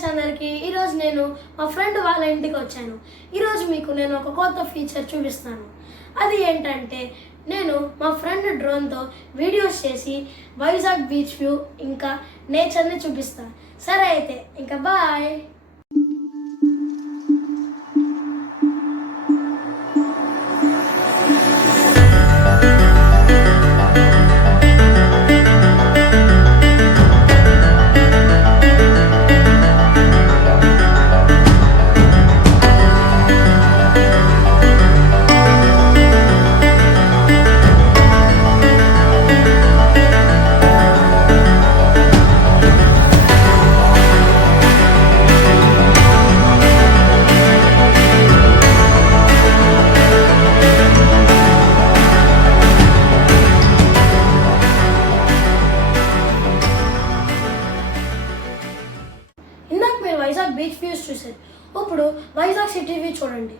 Friends అందరికీ ఈరోజు నేను మా ఫ్రెండ్ వాళ్ళ ఇంటికి వచ్చాను. ఈరోజు మీకు నేను ఒక కొత్త ఫీచర్ చూపిస్తాను. అది ఏంటంటే నేను మా ఫ్రెండ్ డ్రోన్తో వీడియోస్ చేసి వైజాగ్ బీచ్ వ్యూ ఇంకా నేచర్ని చూపిస్తాను. సరే అయితే ఇంకా బాయ్. ఇందాక మీరు వైజాగ్ బీచ్ వ్యూస్ చూసారు. ఇప్పుడు వైజాగ్ సిటీ వ్యూ చూడండి.